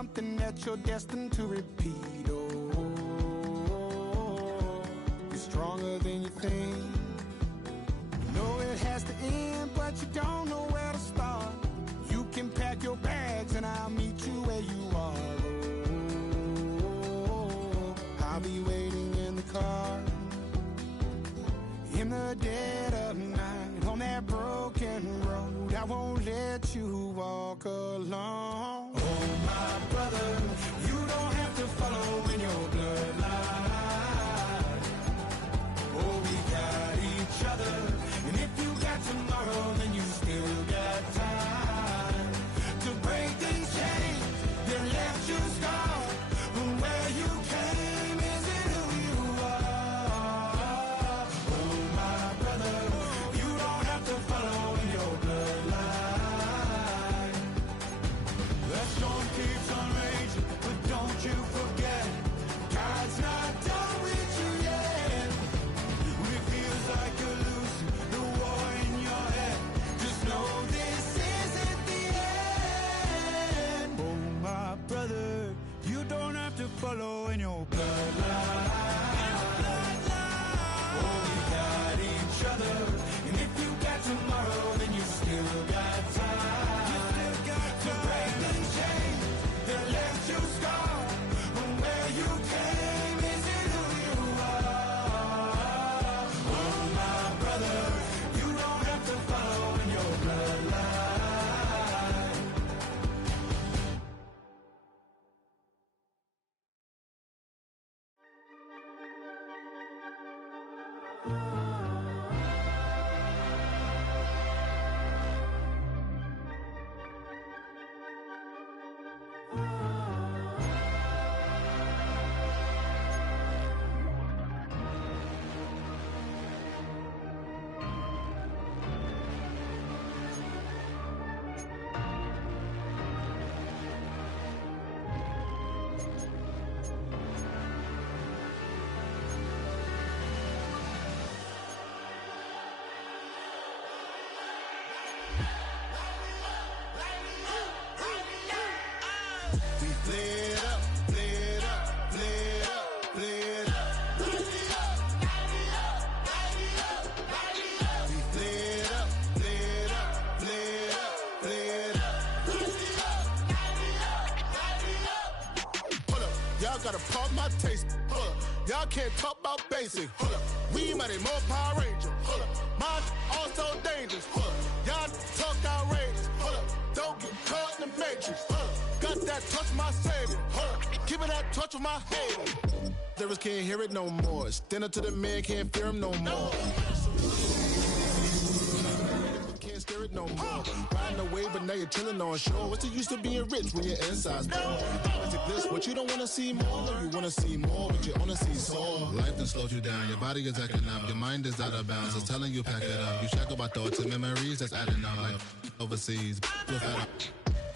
something that you're destined to repeat. Oh, you're stronger than you think. You know it has to end, but you don't know where to start. You can pack your bags and I'll meet you where you are. Oh, I'll be waiting in the car in the dead of night on that broken road. I won't let you walk alone. Oh, my brother, you don't have to follow in your bloodline. Oh, we got each other, and if you got tomorrow, then you still got time to break these chains that left you scarred from where you came. Isn't who you are. Oh, my brother, you don't have to follow in your bloodline. The storm keeps on raging, but don't you forget, God's not done with you yet. When it feels like you're losing the war in your head, just know this isn't the end. Oh, my brother, you don't have to follow in your bloodline. Oh, we got each other, and if you got tomorrow, then you still got time. You still got to break the chains that left you scarred from where you came. Isn't who you are. Oh, my brother, you don't have to follow in your bloodline. We flared up, flared up, flared up, flared up. We flared up, flared up, flared up, flared up. Hold up, y'all gotta pump my taste. Hold up, y'all can't talk about basic. Hold up, we mighty more Power Ranger. Hold up, mine also dangerous. Hold up, y'all talk outrageous. Hold up, don't get caught in the matrix. Hold up, got that touch my savior. Hold up, give it that touch with my hater. Lyrics can't hear it no more. Stand up to the man, can't fear him no more. Can't steer it no more. Riding away, but now you're chilling on shore. What's the use of being rich when your inside's poor? It's a bliss, what you don't wanna see more. You wanna see more, but you wanna see sore. Life done slowed you down, your body is acting up, your mind is out of bounds. It's telling you pack it up. You shackle by thoughts and memories that's adding up. Like overseas,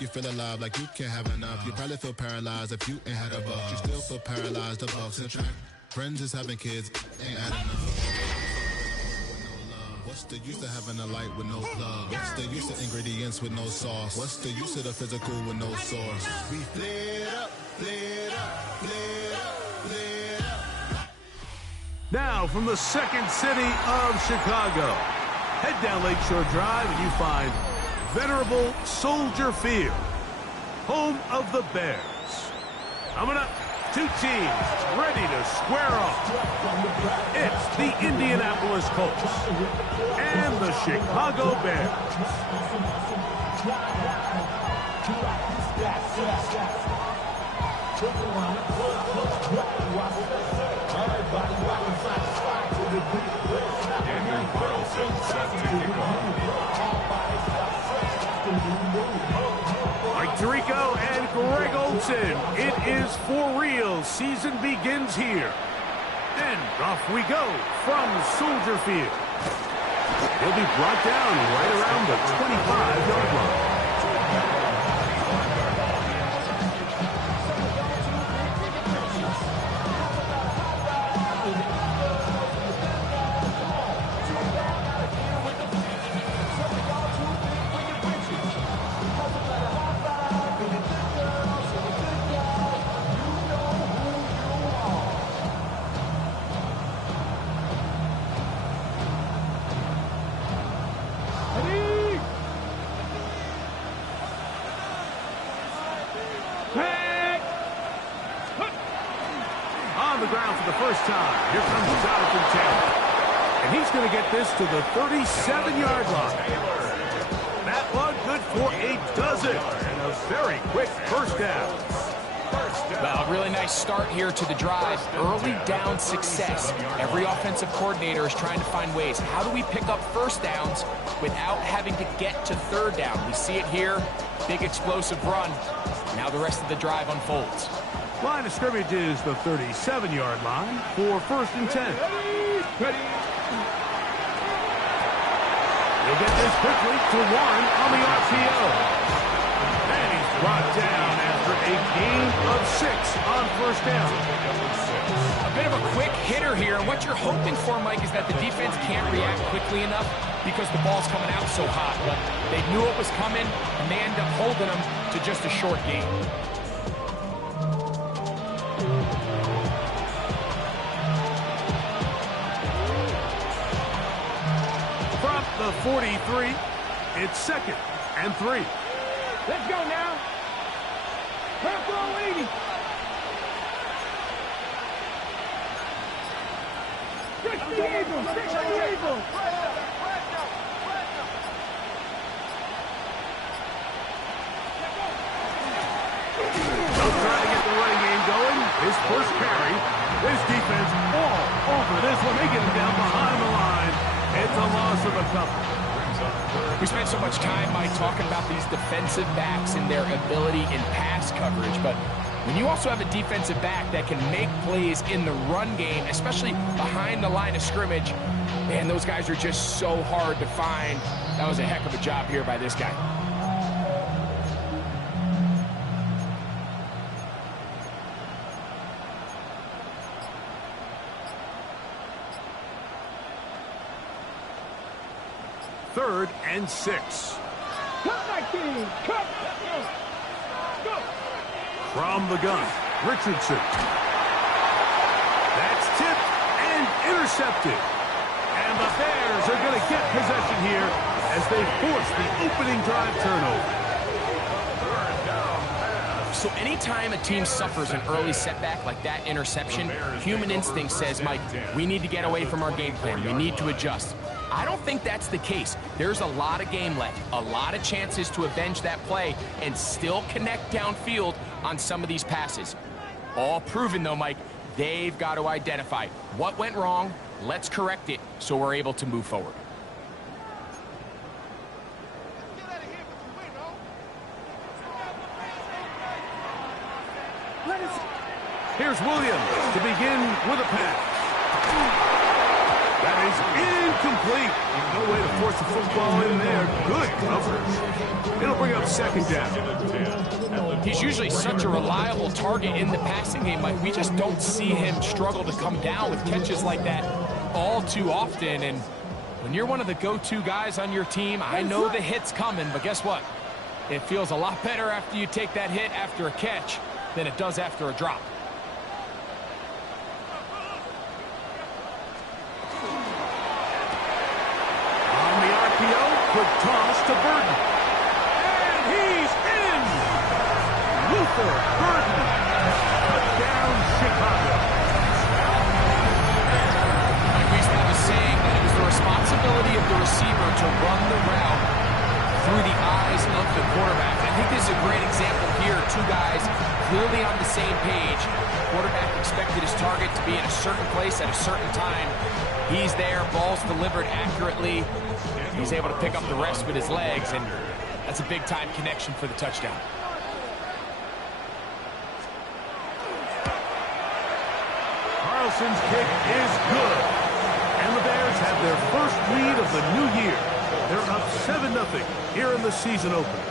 you feel alive like you can't have enough. You probably feel paralyzed if you ain't had a buck. You still feel paralyzed, the bucks and track. Friends is having kids, ain't adding up. What's the use of having a light with no plug? What's the use of ingredients with no sauce? What's the use of the physical with no source? We flared up, flared up, flared up, flared up. Now from the second city of Chicago, head down Lakeshore Drive and you find venerable Soldier Field, home of the Bears. Coming up, two teams ready to square off. It's the Indianapolis Colts and the Chicago Bears. Mike Tirico and Greg Olson. It is for real. Season begins here. And off we go from Soldier Field. He'll be brought down right around the 25-yard line. the ground for the first time. Here comes Jonathan Taylor. And he's going to get this to the 37-yard line. That one good for a dozen. And a very quick first down. Well, a really nice start here to the drive. Early down success. Every offensive coordinator is trying to find ways. How do we pick up first downs without having to get to third down? We see it here. Big explosive run. Now the rest of the drive unfolds. Line of scrimmage is the 37-yard line for 1st and 10. He'll get this quickly to Warren on the RPO. And he's brought down after a gain of 6 on first down. A bit of a quick hitter here. And what you're hoping for, Mike, is that the defense can't react quickly enough because the ball's coming out so hot. But they knew it was coming, and they end up holding them to just a short gain. From the 43, it's 2nd and 3. Let's go now. Purple 80. Fix the evil. Fix the evil. They'll try to get the running game going. His first carry. This defense all over this one. They get him down behind the line. It's a loss of a couple. We spent so much time, Mike, talking about these defensive backs and their ability in pass coverage, but when you also have a defensive back that can make plays in the run game, especially behind the line of scrimmage, man, those guys are just so hard to find. That was a heck of a job here by this guy. Third and 6. Cut that thing. Cut. Go. From the gun, Richardson. That's tipped and intercepted. And the Bears are going to get possession here as they force the opening drive turnover. So anytime a team suffers an early setback like that interception, human instinct says, Mike, we need to get away from our game plan. We need to adjust. I don't think that's the case. There's a lot of game left, a lot of chances to avenge that play and still connect downfield on some of these passes. All proven, though, Mike, they've got to identify what went wrong, let's correct it so we're able to move forward. Here's Williams to begin with a pass. That is incomplete. No way to force the football in there. Good coverage. It'll bring up 2nd down. He's usually such a reliable target in the passing game, Mike. We just don't see him struggle to come down with catches like that all too often. And when you're one of the go-to guys on your team, I know the hit's coming, but guess what? It feels a lot better after you take that hit after a catch than it does after a drop. Quick toss to Burton. And he's in! Luther Burton. Touchdown, Chicago. Like we used to have a saying that it was the responsibility of the receiver to run the route through the eyes of the quarterback. I think this is a great example here. Two guys clearly on the same page. Quarterback expected his target to be in a certain place at a certain time. He's there, ball's delivered accurately. He's able to pick up the rest with his legs, and that's a big-time connection for the touchdown. Carlson's kick is good. And the Bears have their first lead of the new year. They're up 7-0 here in the season opener.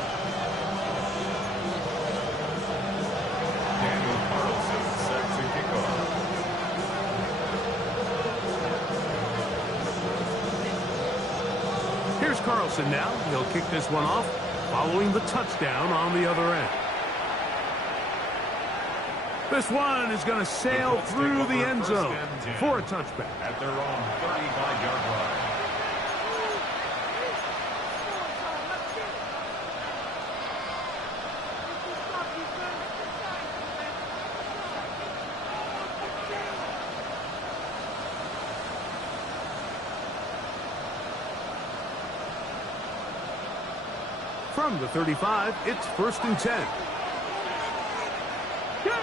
Here's Carlson now. He'll kick this one off following the touchdown on the other end. This one is going to sail through the end zone for a touchback. At their own 35-yard line. From the 35, it's 1st and 10. Go!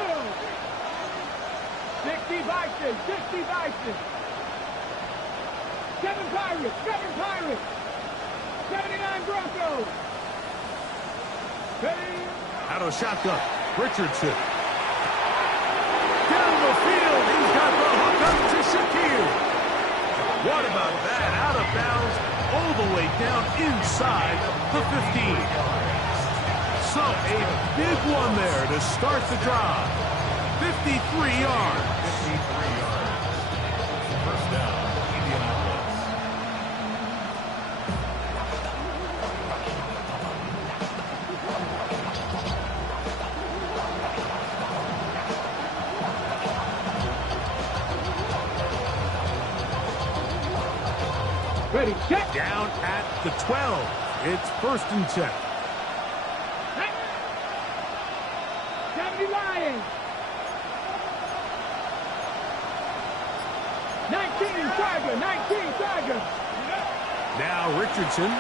60 Vikings, 60 Vikings. 7 Pirates, 7 Pirates. 79 Broncos. Ready? Out of the shotgun, Richardson. Down the field, he's got the hook up to Shaquille. What about that? Out of bounds, all the way down inside the 15. So a big one there to start the drive. 53 yards. 53 yards. First down, Indianapolis. Ready, check. Down at the 12. It's 1st and 10. 70 Lions. 19 Tiger, 19 Tiger. Now Richardson.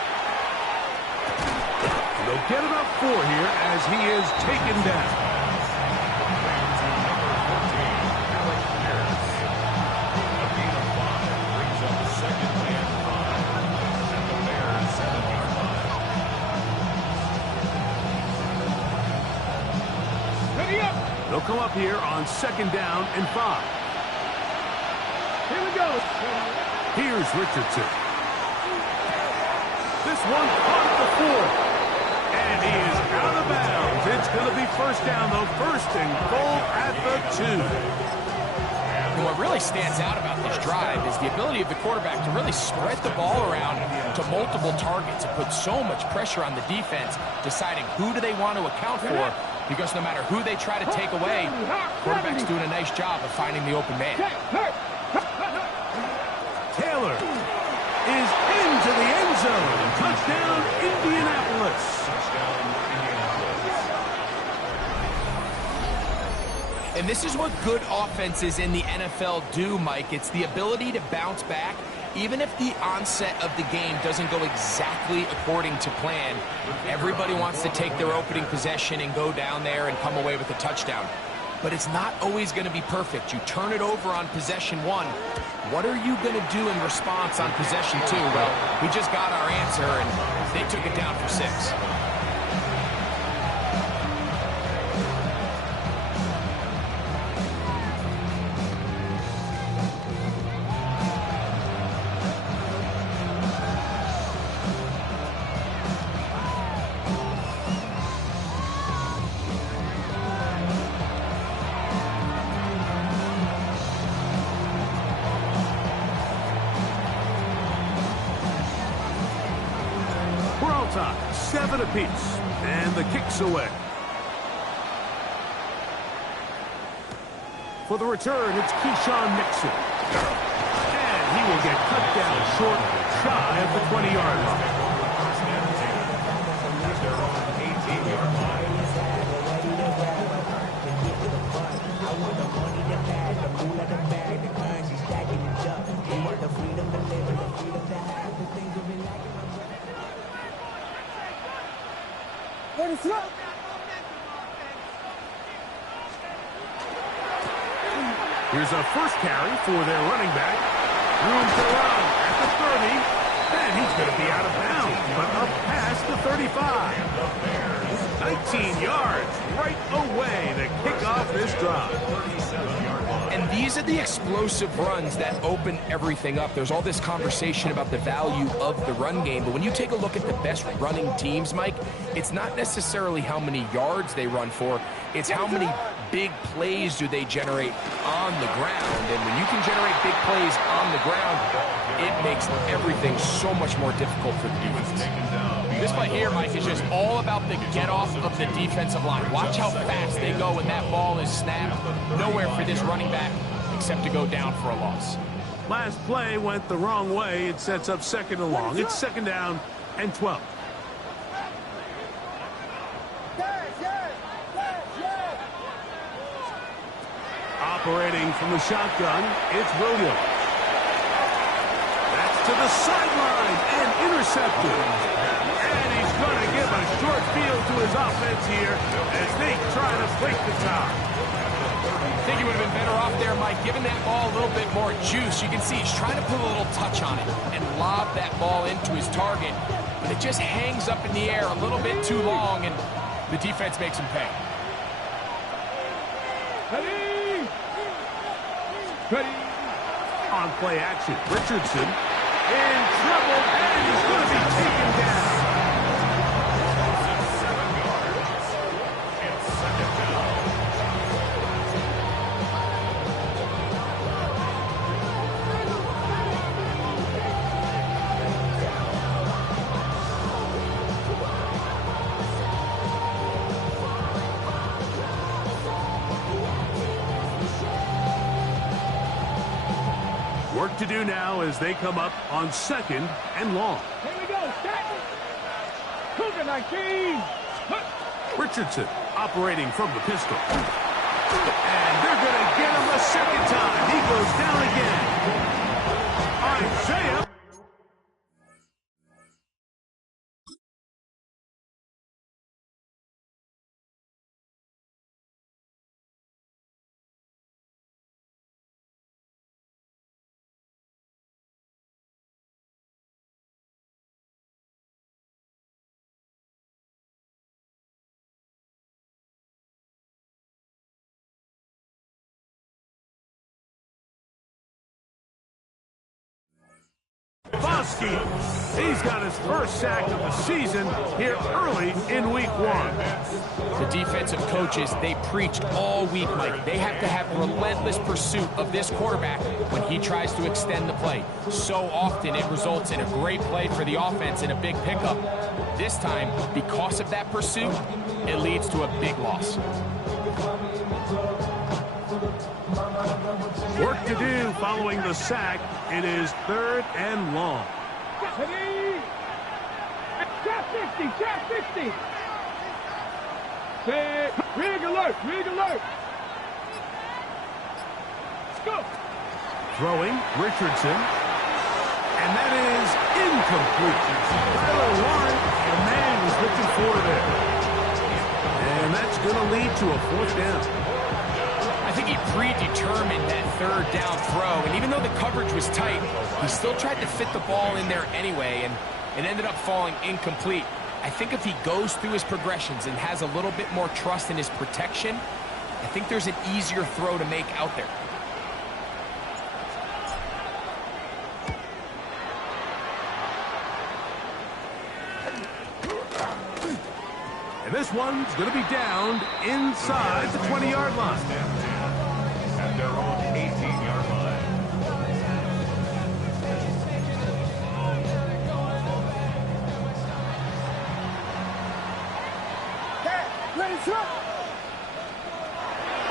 They'll get about 4 here as he is taken down. They'll come up here on 2nd down and 5. Here we go. Here's Richardson. This one caught at the 4. And he is out of bounds. It's going to be 1st down, though. 1st and goal at the 2. And what really stands out about this drive is the ability of the quarterback to really spread the ball around to multiple targets and put so much pressure on the defense, deciding who do they want to account for, because no matter who they try to take away, quarterback's doing a nice job of finding the open man. Taylor is into the end zone. Touchdown, Indianapolis. And this is what good offenses in the NFL do, Mike. It's the ability to bounce back. Even if the onset of the game doesn't go exactly according to plan, everybody wants to take their opening possession and go down there and come away with a touchdown. But it's not always going to be perfect. You turn it over on possession 1. What are you going to do in response on possession 2? Well, we just got our answer, and they took it down for 6. Tie, 7 apiece, and the kick's away. For the return, it's Keyshawn Nixon. And he will get cut down short, shy of the 20-yard line. Here's a first carry for their running back. Room to run at the 30. And he's going to be out of bounds, but up past the 35. 19 yards right away to kick off this drive. And these are the explosive runs that open everything up. There's all this conversation about the value of the run game, but when you take a look at the best running teams, Mike, it's not necessarily how many yards they run for, it's how many big plays do they generate on the ground. And when you can generate big plays on the ground, it makes everything so much more difficult for the defense. This play here, Mike, is just all about the get-off of the defensive line. Watch how fast they go when that ball is snapped. Nowhere for this running back except to go down for a loss. Last play went the wrong way. It sets up 2nd and long. It's 2nd down and 12. Operating from the shotgun, it's Williams. That's to the sideline and intercepted. And he's going to give a a short field to his offense here as they try to break the tie. I think he would have been better off there, Mike, giving that ball a little bit more juice. You can see he's trying to put a little touch on it and lob that ball into his target, but it just hangs up in the air a little bit too long, and the defense makes him pay. Ready? Ready? On play action, Richardson in trouble, and he's going to be taken down. 7 yards. And second down. Work to do now as they come up on 2nd and long. Here we go. Set. Cougar 19. Richardson operating from the pistol. And they're going to get him a second time. He goes down again. Isaiah. Bosky, he's got his first sack of the season here early in week 1. The defensive coaches, they preached all week, Mike. They have to have relentless pursuit of this quarterback when he tries to extend the play. So often it results in a great play for the offense and a big pickup. This time, because of that pursuit, it leads to a big loss. Work to do following the sack. It is 3rd and long. Ready? Trap 60. Trap 60. Set. Rig alert. Rig alert. Let's go. Throwing, Richardson. And that is incomplete. Tyler Warren, the man was looking for there. And that's going to lead to a 4th down. I think he predetermined that 3rd down throw, and even though the coverage was tight, he still tried to fit the ball in there anyway, and it ended up falling incomplete. I think if he goes through his progressions and has a little bit more trust in his protection, I think there's an easier throw to make out there. And this one's going to be downed inside the 20-yard line. At their own 18-yard line.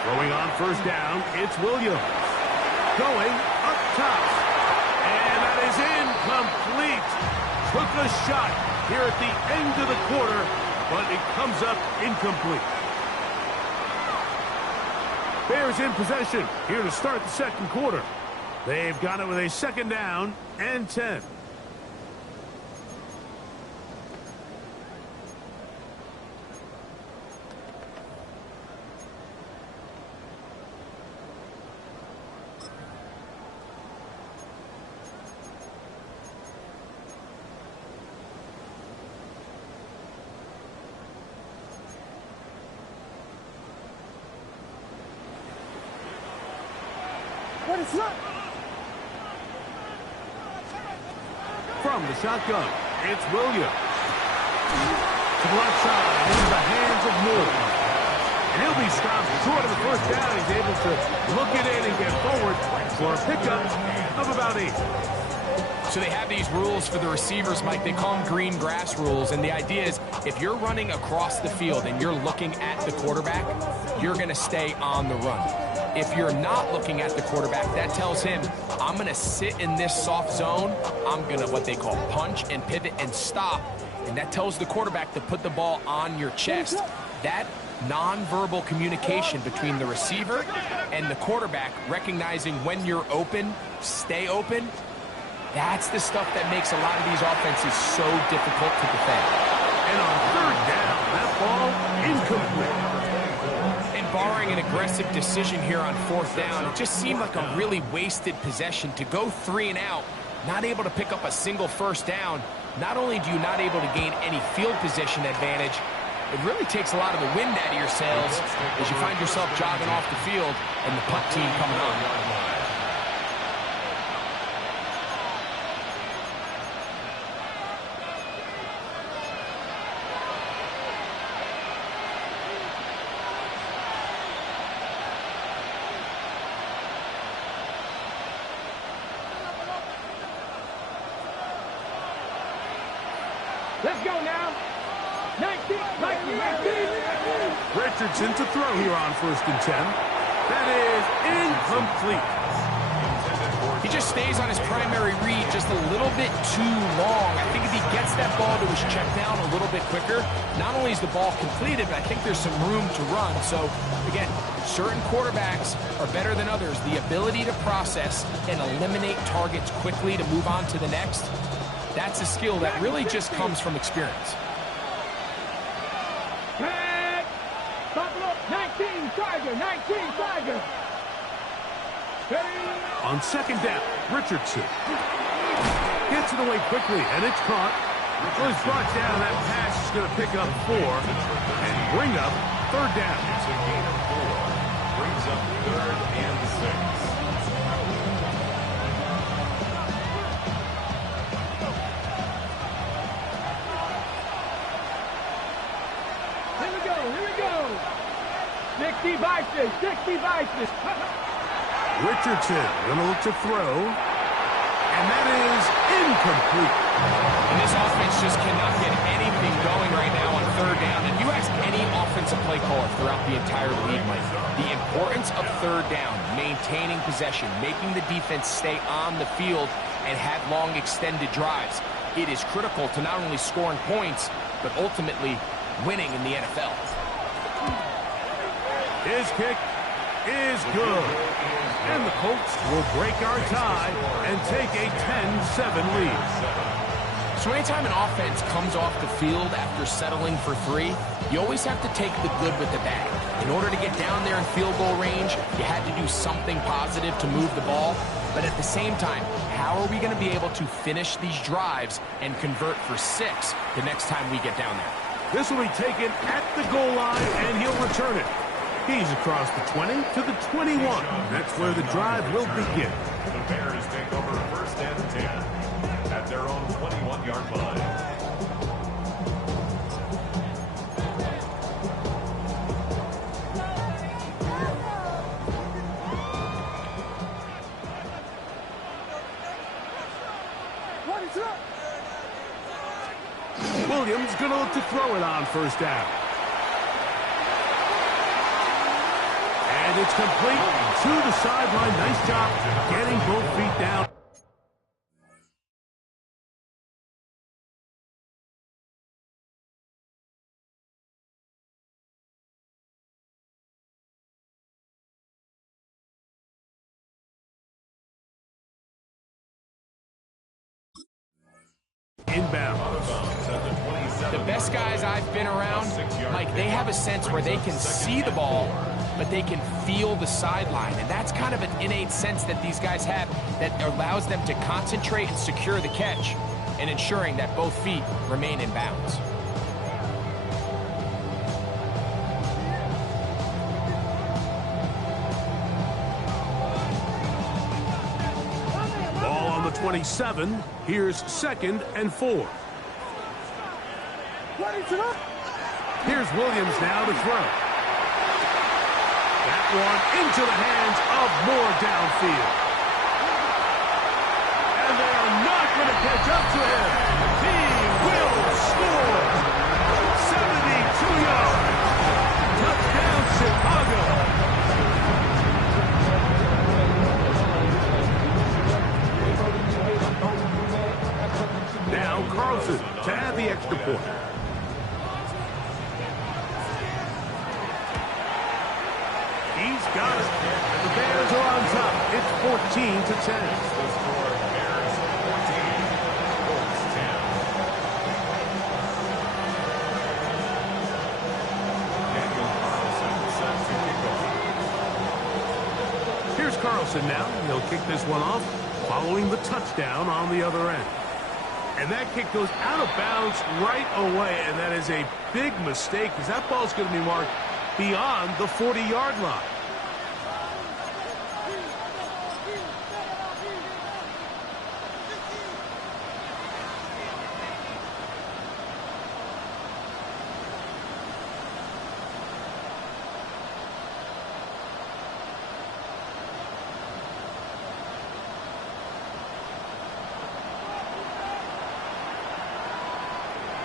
Throwing on 1st down, it's Williams. Going up top. And that is incomplete. Took a shot here at the end of the quarter, but it comes up incomplete. Bears in possession here to start the 2nd quarter. They've got it with a 2nd down and 10. From the shotgun, it's Williams. To the left side, into the hands of Moore. And he'll be stopped short of the 1st down. He's able to look it in and get forward for a pickup of about 8. So they have these rules for the receivers, Mike. They call them green grass rules. And the idea is if you're running across the field and you're looking at the quarterback, you're going to stay on the run. If you're not looking at the quarterback, that tells him, I'm going to sit in this soft zone. I'm going to what they call punch and pivot and stop. And that tells the quarterback to put the ball on your chest. That nonverbal communication between the receiver and the quarterback, recognizing when you're open, stay open, that's the stuff that makes a lot of these offenses so difficult to defend. And on third down, that ball incomplete. And barring an aggressive decision here on fourth down, it just seemed like a really wasted possession to go 3 and out, not able to pick up a single first down. Not only do you not able to gain any field position advantage, it really takes a lot of the wind out of your sails as you find yourself jogging off the field and the punt team coming on. Let's go now. 19. Richardson to throw here on 1st and 10. That is incomplete. He just stays on his primary read just a little bit too long. I think if he gets that ball to his check down a little bit quicker, not only is the ball completed, but I think there's some room to run. So, again, certain quarterbacks are better than others. The ability to process and eliminate targets quickly to move on to the next, that's a skill that really just comes from experience. Back. Buffalo, 19, Tiger, 19, Tiger. On 2nd down, Richardson gets it away quickly, and it's caught. So he's brought down. That pass is going to pick up 4 and bring up 3rd down. It's a gain of 4. Brings up 3rd and 6. Here we go. 60 vices, 60 vices. Richardson going to look to throw, and that is incomplete. And this offense just cannot get anything going right now on 3rd down. And you ask any offensive play caller throughout the entire league, Mike, the importance of 3rd down, maintaining possession, making the defense stay on the field and have long extended drives. It is critical to not only scoring points, but ultimately winning in the NFL. His kick is good. And the Colts will break our tie and take a 10-7 lead. So anytime an offense comes off the field after settling for 3, you always have to take the good with the bad. In order to get down there in field goal range, you had to do something positive to move the ball. But at the same time, how are we going to be able to finish these drives and convert for 6 the next time we get down there? This will be taken at the goal line, and he'll return it. He's across the 20 to the 21. That's where the drive will begin. The Bears take over 1st and 10 at their own 21-yard line. Williams going to look to throw it on 1st down. And it's complete to the sideline. Nice job getting both feet down. The best guys I've been around, Mike, they have a sense where they can see the ball, but they can feel the sideline. And that's kind of an innate sense that these guys have that allows them to concentrate and secure the catch and ensuring that both feet remain in bounds. Ball on the 27. Here's 2nd and 4. Here's Williams now to throw. That one into the hands of Moore downfield. And they are not going to catch up to him. He will score. 72 yards. Touchdown, Chicago. Now Carlson to add the extra point. He's got it. And the Bears are on top. It's 14-10. The score, Bears 14, Colts 10. Here's Carlson now. He'll kick this one off following the touchdown on the other end. And that kick goes out of bounds right away, and that is a big mistake because that ball's going to be marked beyond the 40-yard line.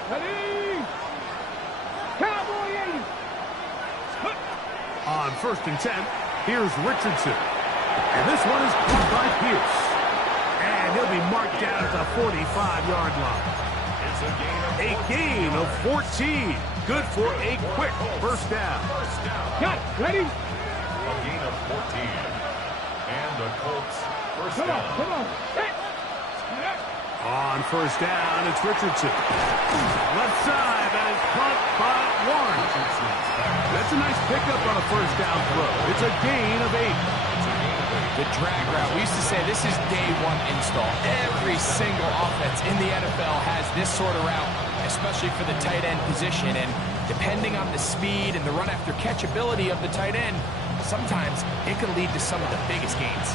Ready? Cowboy 80. On 1st and 10, here's Richardson. And this one is caught by Pierce. And he'll be marked down at the 45-yard line. It's a gain of 14. Good for a quick first down. Got it. Ready? A gain of 14. And the Colts first Come down. on, come on. Set. On 1st down, it's Richardson. Left side, that is caught by Warren. That's a nice pickup on a 1st down throw. It's a gain of 8. The drag route. We used to say this is day one install. Every single offense in the NFL has this sort of route, especially for the tight end position. And depending on the speed and the run after catch ability of the tight end, sometimes it can lead to some of the biggest gains.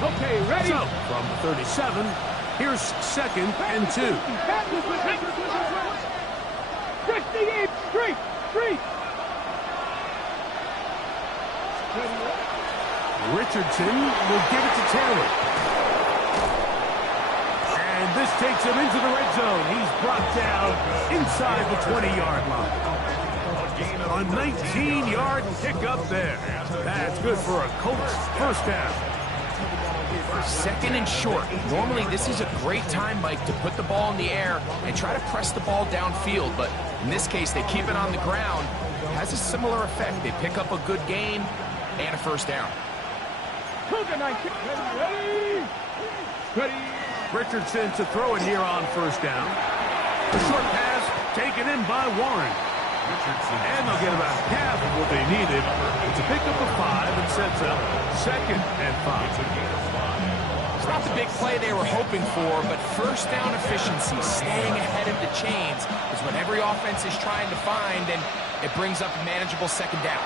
Okay, ready? So, from the 37, here's 2nd and 2. 68, straight. Richardson will give it to Taylor. And this takes him into the red zone. He's brought down inside the 20-yard line. A 19-yard pickup there. That's good for a Colts first down. 2nd and short. Normally, this is a great time, Mike, to put the ball in the air and try to press the ball downfield. But in this case, they keep it on the ground. Has a similar effect. They pick up a good gain and a first down. Ready? Richardson to throw it here on 1st down. The short pass taken in by Warren. And they'll get about half of what they needed. It's a pickup of 5 and sets up 2nd and 5. It's not the big play they were hoping for, but first down efficiency, staying ahead of the chains, is what every offense is trying to find, and it brings up a manageable 2nd down.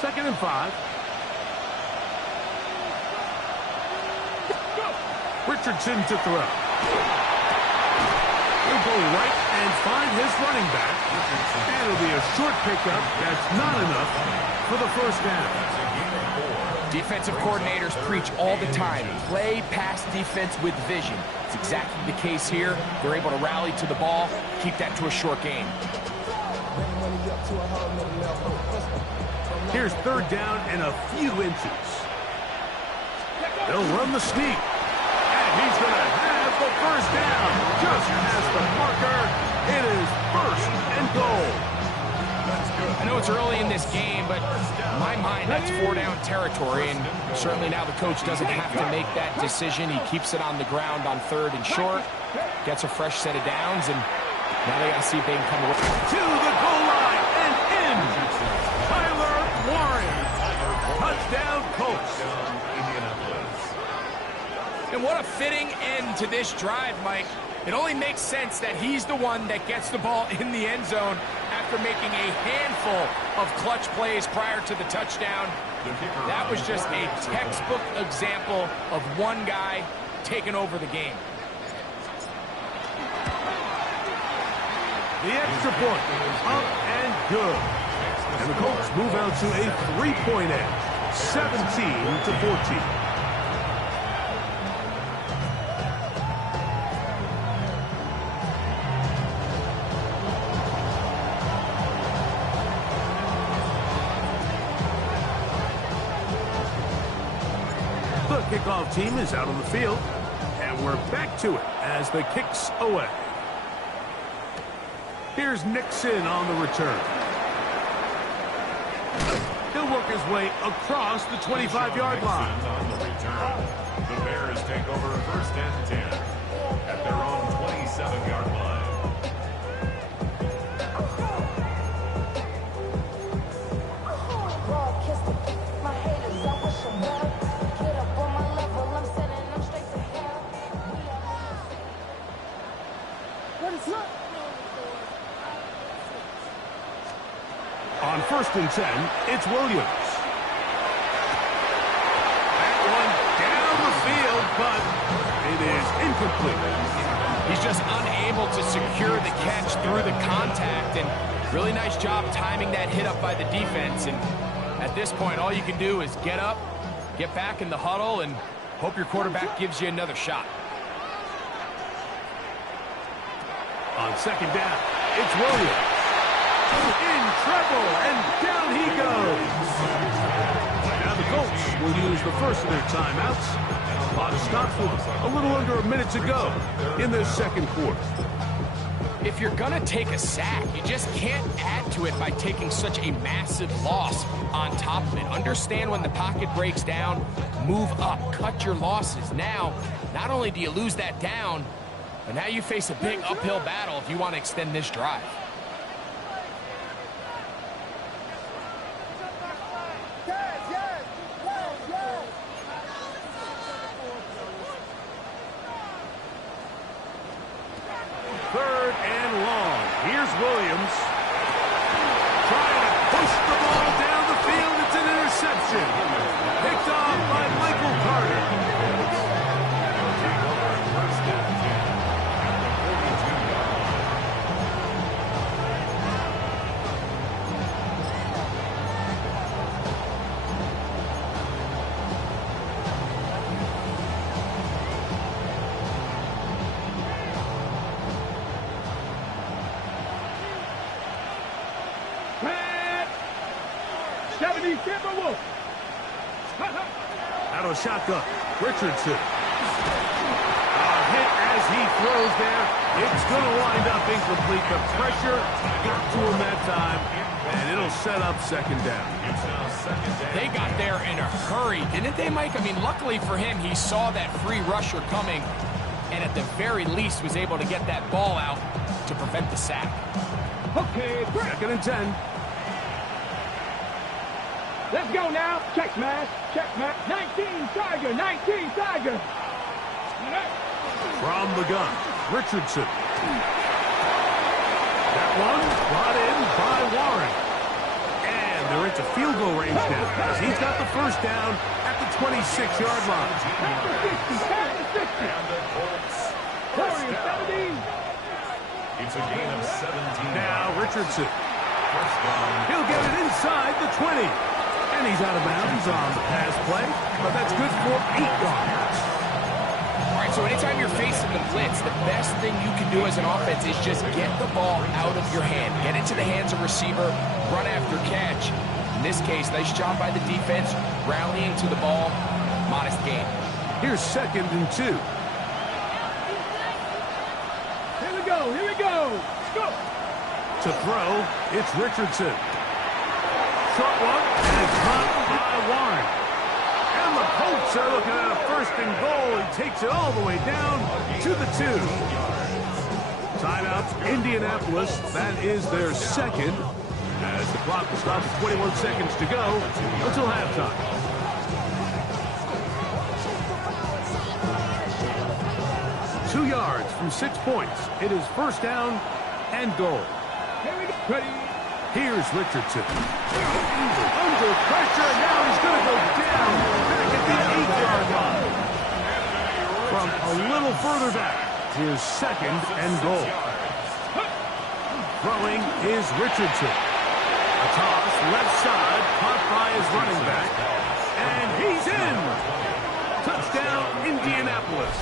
Second and 5. Richardson to throw. He'll go right and find his running back. And it'll be a short pickup. That's not enough for the first down. Defensive coordinators preach all the time, play pass defense with vision. It's exactly the case here. They're able to rally to the ball, keep that to a short gain. Here's 3rd down and a few inches. They'll run the sneak. And he's going to have the first down. Just past the marker. It is 1st and goal. I know it's early in this game, but in my mind, that's 4-down territory. And certainly now the coach doesn't have to make that decision. He keeps it on the ground on 3rd and short. Gets a fresh set of downs. And now they got to see if they can come away. To the goal line and in. Tyler Warren. Touchdown, Colts. And what a fitting end to this drive, Mike. It only makes sense that he's the one that gets the ball in the end zone after making a handful of clutch plays prior to the touchdown. That was just a textbook example of one guy taking over the game. The extra point, up and good. And the Colts move out to a 3-point edge, 17-14. The kickoff team is out on the field, and we're back to it as the kick's away. Here's Nixon on the return. He'll work his way across the 25-yard line. On the return. The Bears take over first and 10 at their own 27-yard line. On first and 10, it's Williams. That one down the field, but it is incomplete. He's just unable to secure the catch through the contact, and really nice job timing that hit up by the defense. And at this point, all you can do is get up, get back in the huddle, and hope your quarterback gives you another shot. On second down, it's Williams. In trouble, and down he goes. Now the Colts will use the first of their timeouts. Clock stops with a little under a minute to go in the second quarter. If you're going to take a sack, you just can't add to it by taking such a massive loss on top of it. Understand when the pocket breaks down, move up, cut your losses. Now, not only do you lose that down, but now you face a big uphill battle if you want to extend this drive. Third and long. Here's Williams. Trying to push the ball down the field. It's an interception. Picked off by Michael Carter. Out of shotgun, Richardson. Hit as he throws there. It's going to wind up incomplete. The pressure got to him that time, and it'll set up second down. They got there in a hurry, didn't they, Mike? I mean, luckily for him, he saw that free rusher coming, and at the very least was able to get that ball out to prevent the sack. Okay, second and 10. Let's go now. Check smash. Check smash. 19 Tiger. 19 Tiger. From the gun, Richardson. That one brought in by Warren. And they're into field goal range now as he's got the first down at the 26-yard line. It's a gain of 17. Now Richardson. He'll get it inside the 20. And he's out of bounds on the pass play, but that's good for 8 yards. All right, so anytime you're facing the blitz, the best thing you can do as an offense is just get the ball out of your hand. Get it to the hands of receiver, run after catch. In this case, nice job by the defense, rallying to the ball, modest gain. Here's second and 2. Here we go. Here we go. Let's go. To throw, it's Richardson. Short one, and it's caught by Warren. And the Colts are looking at a first and goal. He takes it all the way down to the 2. Timeout, Indianapolis. That is their second. As the clock will stop with 21 seconds to go until halftime. Two yards from 6 points. It is first down and goal. Here we go. Ready. Here's Richardson. Under pressure, now he's going to go down back at the 8-yard line. From a little further back, here's second and goal. Throwing is Richardson. A toss, left side, caught by his running back. And he's in. Touchdown, Indianapolis.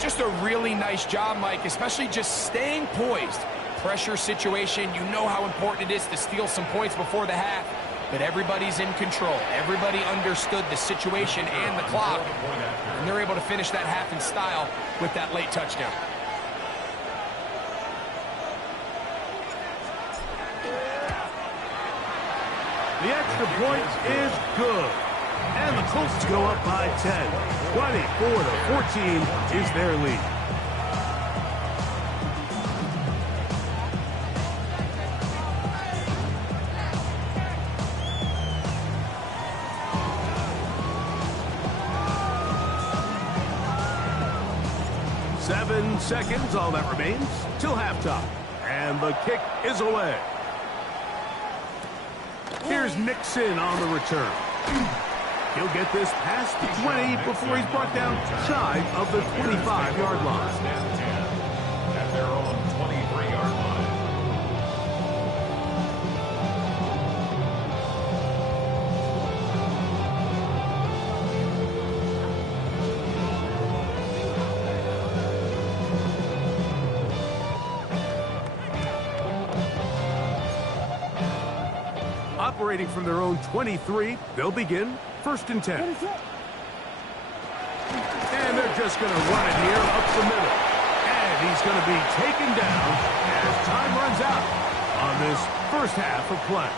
Just a really nice job, Mike, especially just staying poised. Pressure situation, you know how important it is to steal some points before the half, but everybody's in control. Everybody understood the situation and the clock, and they're able to finish that half in style with that late touchdown. The extra point is good. And the Colts go up by 10. 24-14 is their lead. Seven seconds, all that remains, till halftime. And the kick is away. Here's Nixon on the return. He'll get this past the 20 before he's brought down shy of the 25-yard line. First and 10 at their own 23-yard line. Operating from their own 23, they'll begin first and 10. And they're just going to run it here up the middle. And he's going to be taken down as time runs out on this first half of play.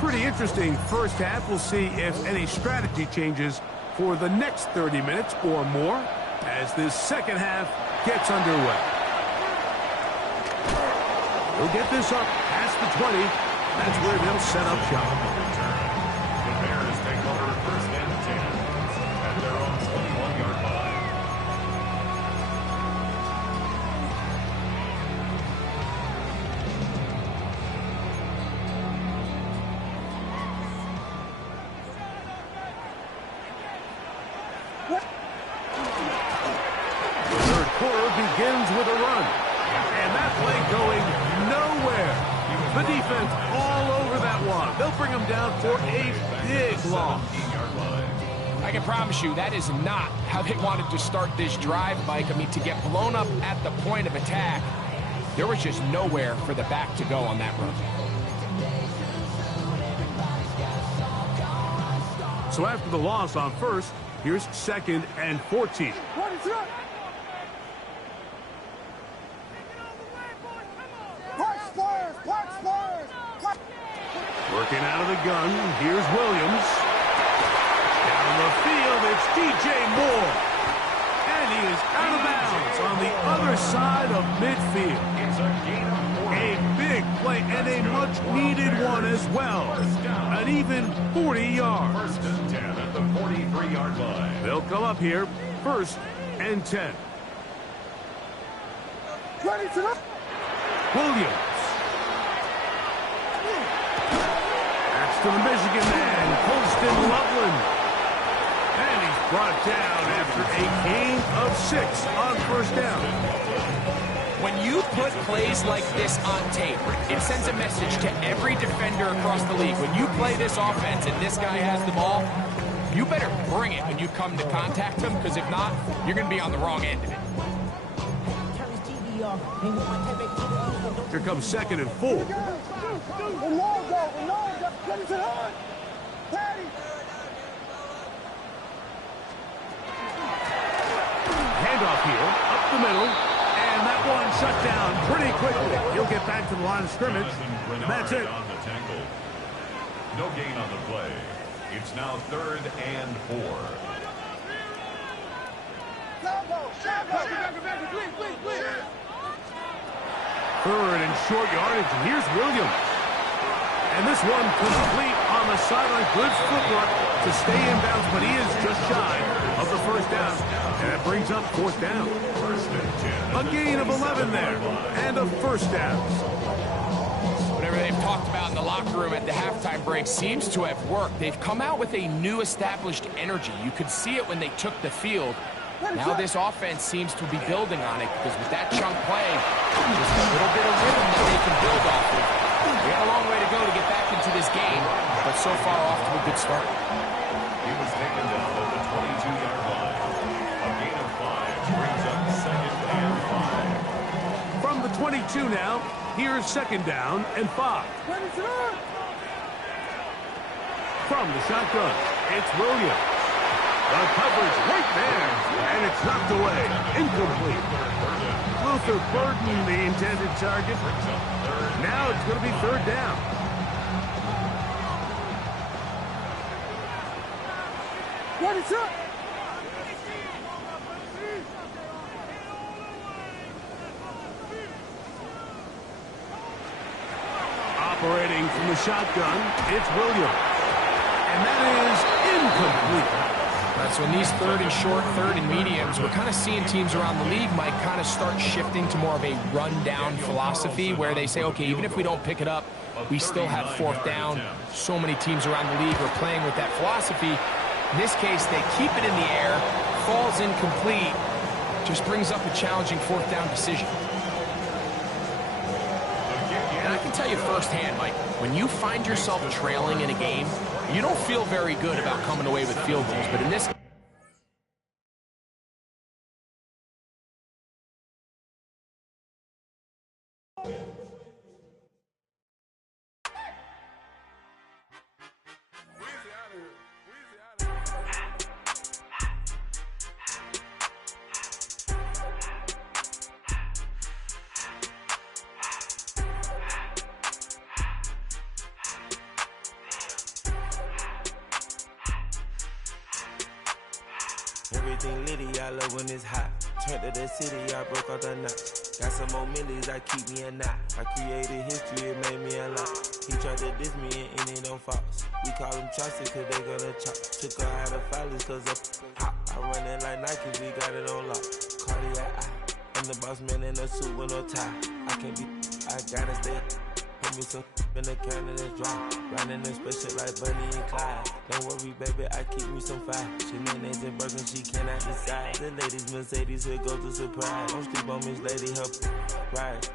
Pretty interesting first half. We'll see if any strategy changes for the next 30 minutes or more as this second half gets underway. He'll get this up past the 20. That's where they'll set up shop. The Bears take over first and 10 at their own 21-yard line. The third quarter begins with a run. And that play going nowhere. The defense all over that one. They'll bring him down for a big loss. 17-yard line. I can promise you that is not how they wanted to start this drive, Mike. I mean, to get blown up at the point of attack, there was just nowhere for the back to go on that run. So after the loss on first, here's second and 14. Working out of the gun, here's Williams. Down the field, it's DJ Moore. And he is out of bounds on the other side of midfield. It's a gain of 4. A big play and a much-needed one as well. An even 40 yards. First and 10 at the 43-yard line. They'll come up here, first and 10. Williams. That's to the Michigan man, Colston Loveland. And he's brought down after a gain of 6 on first down. When you put plays like this on tape, it sends a message to every defender across the league. When you play this offense and this guy has the ball, you better bring it when you come to contact him, because if not, you're going to be on the wrong end of it. Here comes second and 4. Handoff here, up the middle, and that one shut down pretty quickly. He'll get back to the line of scrimmage, and that's it. On the tackle. No gain on the play. It's now third and 4. Third and short yardage, and here's Williams. And this one complete on the sideline. Good footwork to stay in bounds, but he is just shy of the first down. And that brings up fourth down. First and 10. A gain of 11 there, and a first down. Whatever they've talked about in the locker room at the halftime break seems to have worked. They've come out with a new established energy. You could see it when they took the field. Now this offense seems to be building on it, because with that chunk play, just a little bit of rhythm that they can build off of. They got a long way to go to get back into this game, but so far off to a good start. He was taken down at the 22-yard line. A gain of 5 brings up second and 5. 32 now. Here's second down and 5. From the shotgun, it's Williams. The coverage right there, and it's knocked away. Incomplete. Luther Burden, the intended target. Now it's going to be third down. What is up? Operating from the shotgun, it's Williams. And that is incomplete. Right, so in these third and short, third and mediums, we're kind of seeing teams around the league might kind of start shifting to more of a run-down philosophy where they say, okay, even if we don't pick it up, we still have fourth down. So many teams around the league are playing with that philosophy. In this case, they keep it in the air, falls incomplete, just brings up a challenging fourth down decision. And I can tell you firsthand, Mike, when you find yourself trailing in a game, you don't feel very good about coming away with field goals. But in this Everything litty, I love when it's hot. Turned to the city, I broke out the knot. Got some more millies, I keep me a knot. I created history, it made me a lot. He tried to diss me and it don't false. We call him Chaucer cause they gonna chop. Took her out of filers cause of hot. I run it like Nike, we got it on lock. Cardiac, I'm the boss man in a suit with no tie. I can't be, I gotta stay. Put me some in the can and it's dry. Riding in special like Bunny and Clyde. Don't worry, baby, I keep me some fire. Shenanigans and Birkin, she cannot decide. The ladies Mercedes, here goes the surprise. Don't sleep on Miss Lady, help ride.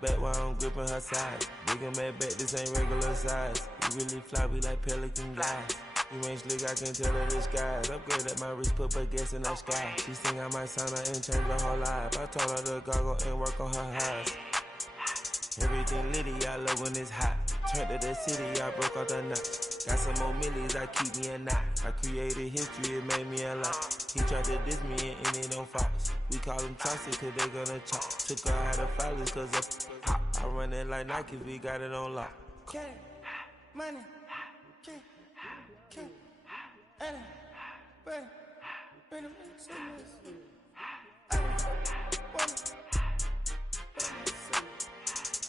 Back while I'm gripping her side. Big and mad back, this ain't regular size. You really fly, we like pelican guys. You ain't slick, I can tell her the skies. Upgrade at my wrist, put her gas in the sky. She think I might sign her and change her whole life. I told her to goggle and work on her highs. Everything litty, I love when it's hot. Turned to the city, I broke out the knot. Got some more millies, I keep me a knot. I created history, it made me a lot. He tried to diss me and it don't false. We call him Chaucer cause they gonna chop. Took her out of filers cause of hot. I run it like Nike, we got it on lock. Cash, money, cash, Anna, bread, bring them in sickness.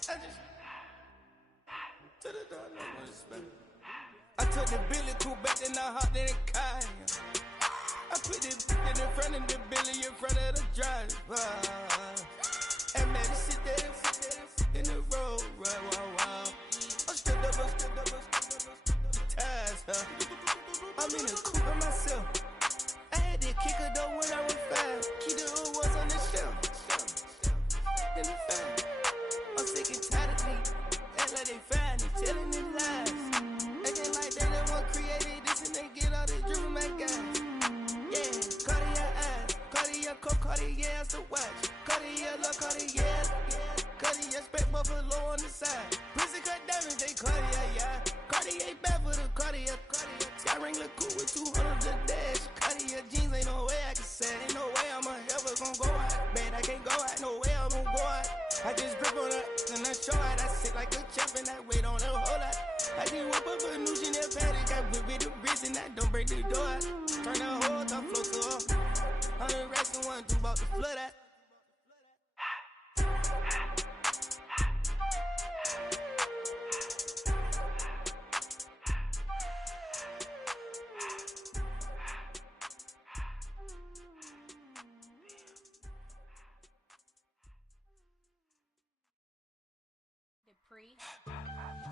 I just to the door, no one spend. I took the Billy cool back and I hopped in the car. I put it in front of the Billy in front of the driver. And man, sit there in the road, right, wow. I stood up, the tires, huh? I'm in the coupe by myself. I had to kick her though when I was 5. Keep the old ones on the shelf. In the fan. I'm sick and tired of me. Act like they fine, they telling them lies. Acting like they the one created this and they get all this driven my guys. Yeah, Cartier eyes, Cartier coat, Cartier ass to watch. Cartier love, Cartier, Cartier spec buffalo on the side. Pussy cut diamonds, they Cartier, yeah. Cartier bad for the Cartier. Sky ring look cool with 200 a dash. Cartier jeans, ain't no way I can say. Ain't no way I'm ever gonna go out. Man, I can't go out, no way I'm gonna go out. I just grip on her and I show out. I sit like a champ and I wait on a whole lot. I just whip up a new Chanel patty. Got whip with the wrist and I don't break the door out. Turn the whole top flow to her. I'm the rest of one, two about to flood out.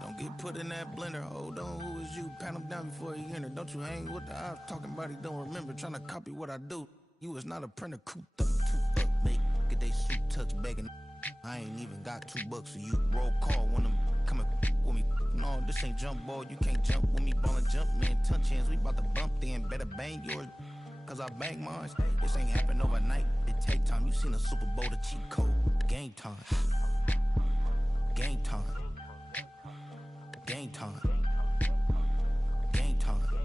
Don't get put in that blender. Hold on, who is you? Pat him down before he enter. Don't you hang with the ops talking about he don't remember. Trying to copy what I do. You was not a printer. Cooped up, too up, make get they suit tucks begging. I ain't even got $2 for you. Roll call when I'm coming with me. No, this ain't jump ball. You can't jump with me. Ball and jump, man. Touch hands. We about to bump then. Better bang yours. Cause I bang mine. This ain't happen overnight. It take time. You seen a Super Bowl, the cheat code. Game time. Game time. Game time.